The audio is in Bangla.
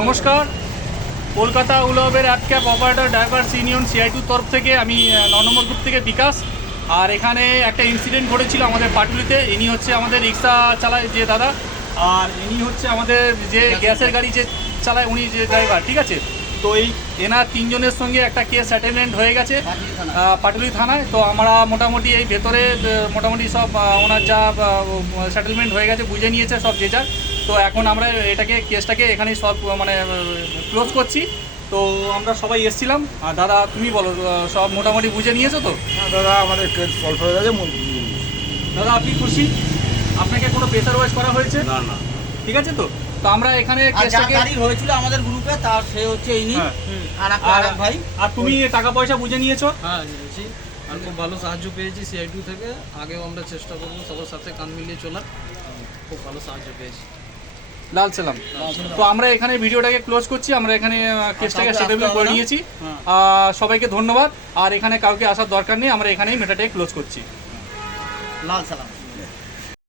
নমস্কার, কলকাতা উলবের app cab operator drivers union CI2 তরফ থেকে আমি 9 নম্বর গ্রুপ থেকে বিকাশ। আর এখানে একটা ইনসিডেন্ট ঘটেছিল আমাদের পাটুলিতে। ইনি হচ্ছে আমাদের রিক্সা চালায় যে দাদা, আর ইনি হচ্ছে আমাদের যে গ্যাসের গাড়ি যে চালায় উনি যে ড্রাইভার, ঠিক আছে। তো এই এনার তিনজনের সঙ্গে একটা কেস সেটেলমেন্ট হয়ে গেছে পাটুলি থানায়। তো আমরা মোটামুটি এই ভেতরে মোটামুটি সব ওনার যা সেটেলমেন্ট হয়ে গেছে বুঝে নিয়েছে সব যে যার। তো এখন আমরা কেসটাকে এখানেই সব মানে ক্লোজ করছি। তো আমরা সবাই এসেছিলাম। আর দাদা তুমি বলো, সব মোটামুটি বুঝে নিয়েছো তো? হ্যাঁ দাদা, আমাদের কেস সলভ হয়ে গেছে। দাদা আপনি খুশি? আপনাকে কোনো প্রেসার ওয়াইজ করা হয়েছে? না না, ঠিক আছে। তো তো আমরা এখানে আর যার কেসটাকে গাড়ি হয়েছিল আমাদের গ্রুপে তার সে হচ্ছে ইনি হ্যাঁ। আর এক ভাই। আর তুমি টাকা পয়সা বুঝে নিয়েছো? হ্যাঁ নিয়েছি, আর খুব ভালো সাহায্য পেয়েছি CI2 থেকে। আগেও আমরা চেষ্টা করবো সবার সাথে কান মিলিয়ে চলার, খুব ভালো সাহায্য পেয়েছি। লাল সালাম। তো আমরা এখানে ভিডিওটাকে ক্লোজ করছি। আমরা এখানে কেসটাকে সেটেলমেন্ট করে নিয়েছি। সবাইকে ধন্যবাদ। আর এখানে কাউকে আসার দরকার নেই, আমরা এখানেই মেটাটাকে ক্লোজ করছি। লাল সালাম।